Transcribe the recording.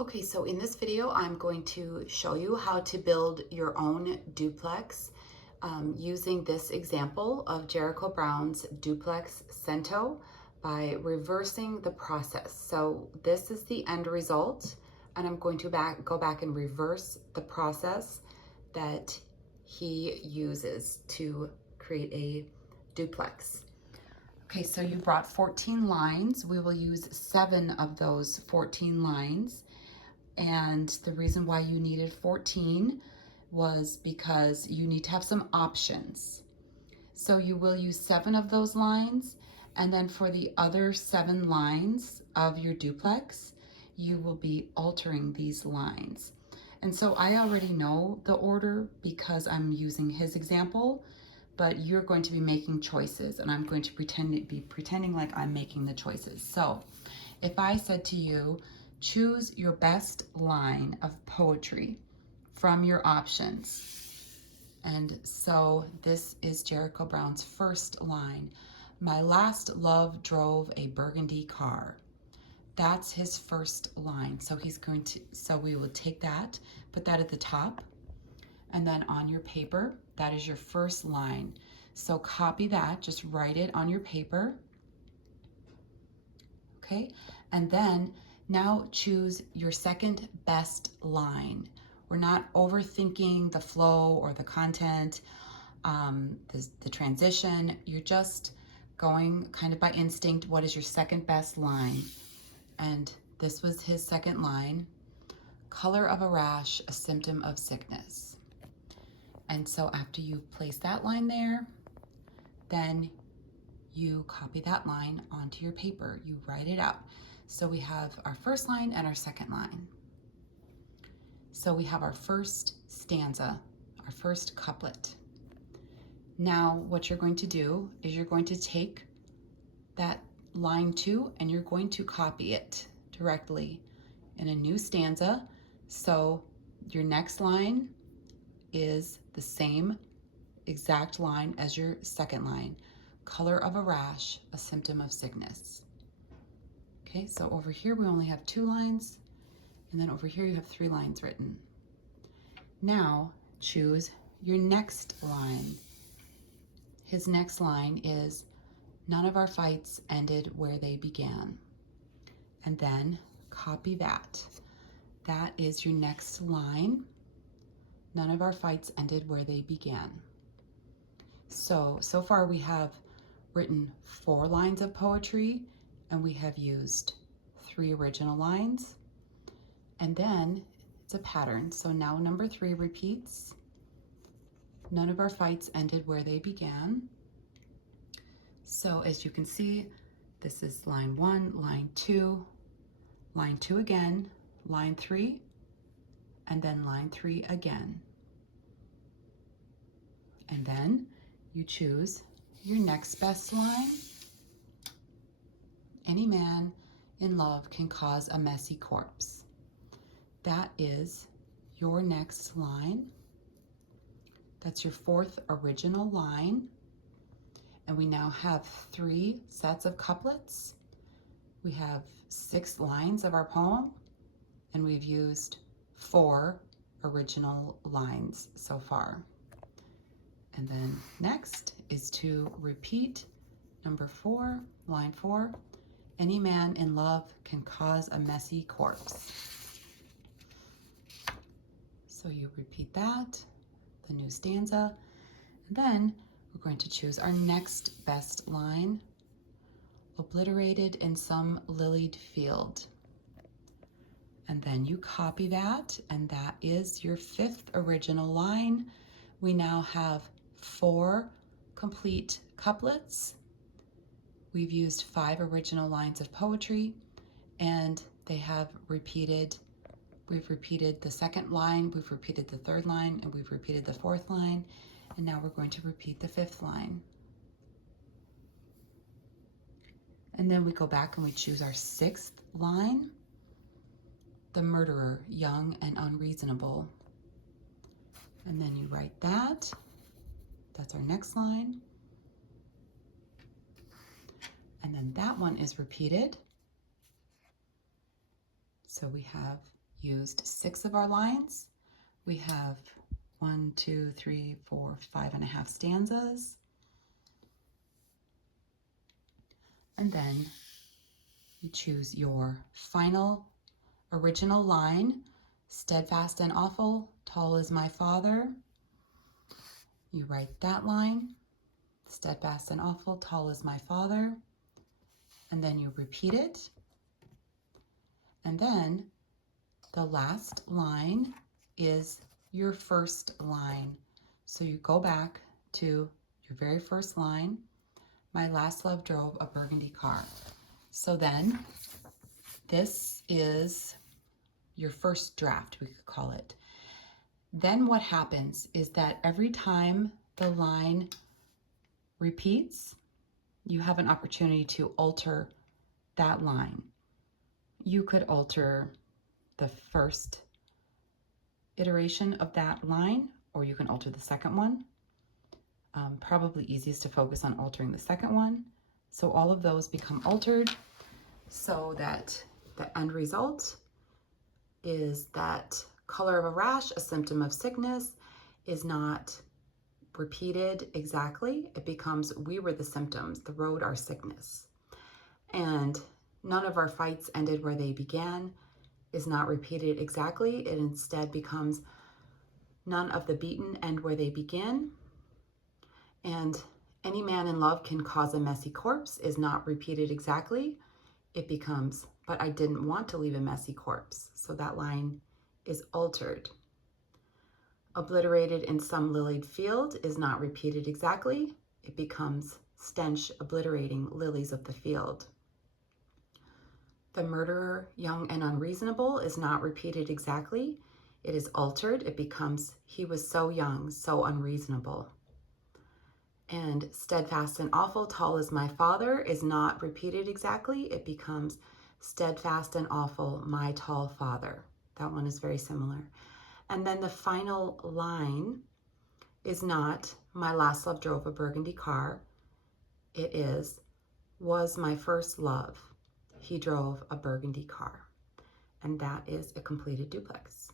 Okay, so in this video, I'm going to show you how to build your own duplex using this example of Jericho Brown's Duplex Cento by reversing the process. So this is the end result, and I'm going to go back and reverse the process that he uses to create a duplex. Okay, so you brought 14 lines. We will use 7 of those 14 lines. And the reason why you needed 14 was because you need to have some options. So you will use 7 of those lines, and then for the other 7 lines of your duplex, you will be altering these lines. And so I already know the order because I'm using his example, but you're going to be making choices, and I'm going to be pretending like I'm making the choices. So if I said to you, choose your best line of poetry from your options. And so this is Jericho Brown's first line. My last love drove a burgundy car. That's his first line. So we will take that, put that at the top, and then on your paper, that is your first line. So copy that, just write it on your paper. Okay, and then now choose your second best line. We're not overthinking the flow or the content, the transition. You're just going kind of by instinct. What is your second best line? And this was his second line. Color of a rash, a symptom of sickness. And so after you place that line there, then you copy that line onto your paper. You write it out. So we have our first line and our second line. So we have our first stanza, our first couplet. Now what you're going to do is you're going to take that line 2 and you're going to copy it directly in a new stanza. So your next line is the same exact line as your second line. Color of a rash, a symptom of sickness. Okay, so over here we only have 2 lines, and then over here you have 3 lines written. Now choose your next line. His next line is, none of our fights ended where they began. And then copy that. That is your next line. None of our fights ended where they began. So far we have written 4 lines of poetry, and we have used 3 original lines. And then it's a pattern. So now number 3 repeats. None of our fights ended where they began. So as you can see, this is line 1, line 2 again, line 3, and then line 3 again. And then you choose your next best line. Any man in love can cause a messy corpse. That is your next line. That's your 4th original line. And we now have 3 sets of couplets. We have 6 lines of our poem, and we've used 4 original lines so far. And then next is to repeat number 4, line 4. Any man in love can cause a messy corpse. So you repeat that, the new stanza, and then we're going to choose our next best line. Obliterated in some lilied field. And then you copy that, and that is your 5th original line. We now have 4 complete couplets. We've used 5 original lines of poetry, and they have repeated. We've repeated the second line, we've repeated the 3rd line, and we've repeated the 4th line, and now we're going to repeat the 5th line. And then we go back and we choose our 6th line. The murderer, young and unreasonable. And then you write that. That's our next line. And then that one is repeated. So we have used 6 of our lines. We have 1, 2, 3, 4, 5.5 stanzas. And then you choose your final original line, steadfast and awful, tall is my father. You write that line, steadfast and awful, tall is my father, and then you repeat it. And then the last line is your first line. So you go back to your very first line, my last love drove a burgundy car. So then this is your first draft, we could call it. Then what happens is that every time the line repeats, you have an opportunity to alter that line. You could alter the first iteration of that line, or you can alter the second one. Probably easiest to focus on altering the second one. So all of those become altered so that the end result is that color of a rash, a symptom of sickness, is not repeated exactly. It becomes we were the symptoms, the road our sickness. And none of our fights ended where they began is not repeated exactly. It instead becomes none of the beaten end where they begin. And any man in love can cause a messy corpse is not repeated exactly. It becomes, but I didn't want to leave a messy corpse. So that line is altered. Obliterated in some lilied field is not repeated exactly. It becomes stench obliterating lilies of the field. The murderer, young and unreasonable, is not repeated exactly. It is altered. It becomes he was so young, so unreasonable. And steadfast and awful, tall is my father, is not repeated exactly. It becomes steadfast and awful, my tall father. That one is very similar. And then the final line is not my last love drove a burgundy car. It is was my first love. He drove a burgundy car. And that is a completed duplex.